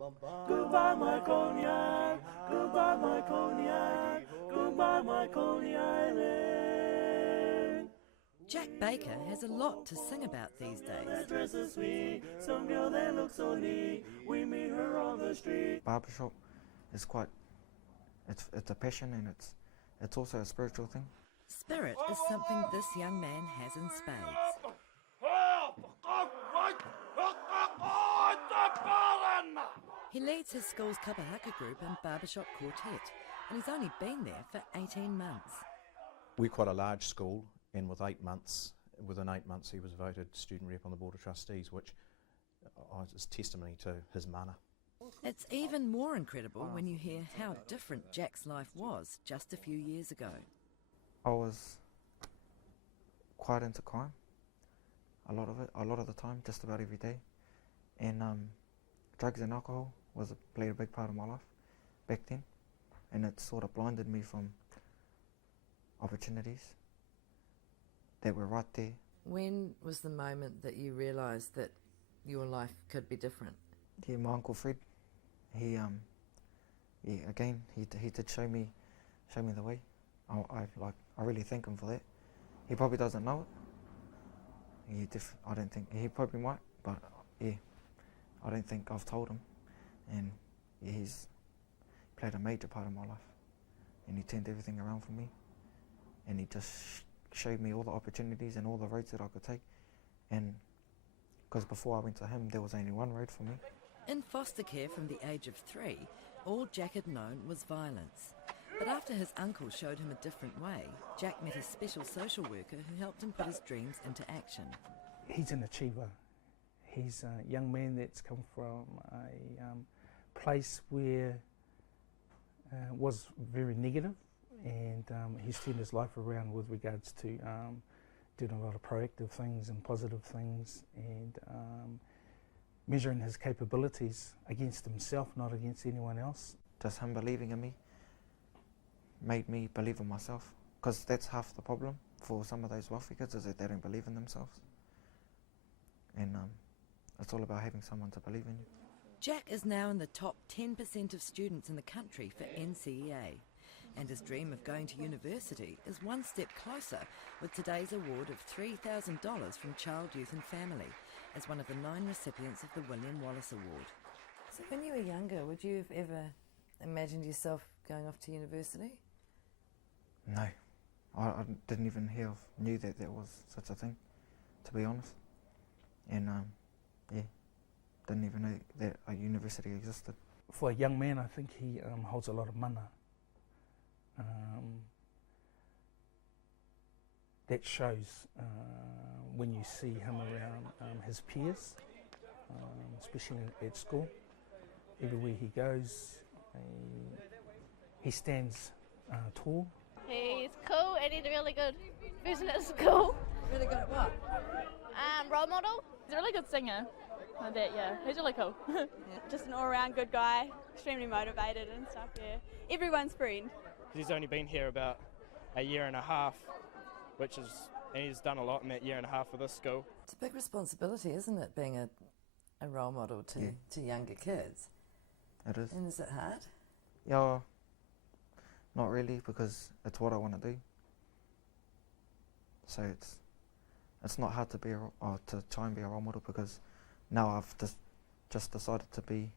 Goodbye my cognac, goodbye my cognac, goodbye my Coney Island. Jack Baker has a lot to sing about these days. That dress is sweet, some girl that looks so neat, we meet her on the street. Barbershop is quite, it's a passion, and it's also a spiritual thing. Spirit is something this young man has in spades. He leads his school's Kapahaka group and barbershop quartet, and he's only been there for 18 months. We're quite a large school, and within 8 months he was voted student rep on the Board of Trustees, which is testimony to his mana. It's even more incredible when you hear how different Jack's life was just a few years ago. I was quite into crime, a lot of the time, just about every day, and drugs and alcohol played a big part of my life back then, and it sort of blinded me from opportunities that were right there. When was the moment that you realised that your life could be different? Yeah, my Uncle Fred, he did show me the way. I really thank him for that. He probably doesn't know it. I don't think he probably might, but yeah, I don't think I've told him. And yeah, he's played a major part of my life, and he turned everything around for me. And he just showed me all the opportunities and all the roads that I could take. And because before I went to him, there was only one road for me. In foster care from the age of 3, all Jack had known was violence. But after his uncle showed him a different way, Jack met a special social worker who helped him put his dreams into action. He's an achiever. He's a young man that's come from a place where was very negative, and he's turned his life around with regards to doing a lot of proactive things and positive things, and measuring his capabilities against himself, not against anyone else. Just him believing in me made me believe in myself, because that's half the problem for some of those wealthy kids, is that they don't believe in themselves. And it's all about having someone to believe in you. Jack is now in the top 10% of students in the country for NCEA, and his dream of going to university is one step closer with today's award of $3,000 from Child, Youth and Family as one of the 9 recipients of the William Wallace Award. So when you were younger, would you have ever imagined yourself going off to university? No, I didn't even knew that there was such a thing, to be honest. And yeah, didn't even know that a university existed. For a young man, I think he holds a lot of mana. That shows when you see him around his peers, especially at school. Everywhere he goes, he stands tall. He's cool and he's a really good person at school. Really good at what? Role model. He's a really good singer. Like that, yeah. He's really cool. Just an all-round good guy, extremely motivated and stuff, yeah. Everyone's friend. He's only been here about a year and a half, and he's done a lot in that year and a half for this school. It's a big responsibility, isn't it, being a role model to younger kids? It is. And is it hard? Yeah, not really, because it's what I want to do. So it's not hard to try and be a role model, because now I've just decided to be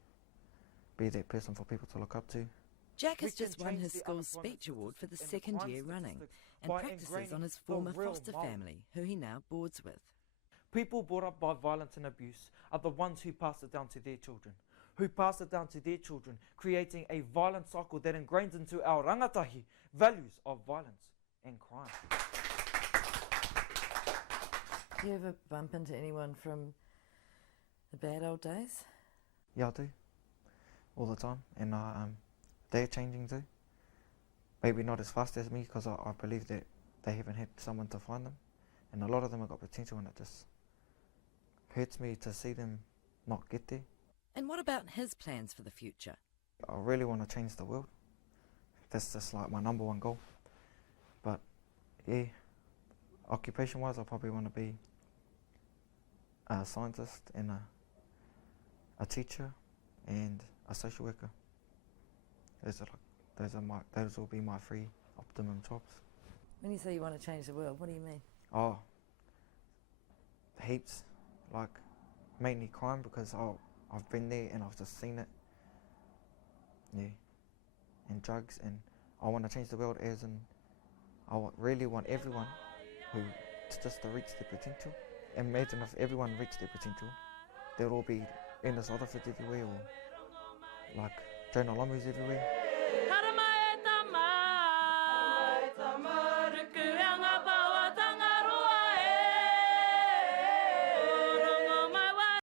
that person for people to look up to. Jack has just won his school's speech award for the 2nd year running and practices on his former foster family, who he now boards with. People brought up by violence and abuse are the ones who pass it down to their children, creating a violent cycle that ingrains into our rangatahi values of violence and crime. Do you ever bump into anyone from the bad old days? Yeah, I do, all the time, and they're changing too. Maybe not as fast as me, because I believe that they haven't had someone to find them, and a lot of them have got potential, and it just hurts me to see them not get there. And what about his plans for the future? I really want to change the world. That's just like my number one goal. But yeah, occupation-wise, I probably want to be a scientist and a teacher and a social worker. Those will be my 3 optimum jobs. When you say you want to change the world, what do you mean? Oh, heaps, like mainly crime, because I've been there and I've just seen it. Yeah, and drugs, and I want to change the world as in really want everyone to reach their potential. Imagine if everyone reached their potential, there would all be endless other everywhere, or like Jonah Lomu's everywhere.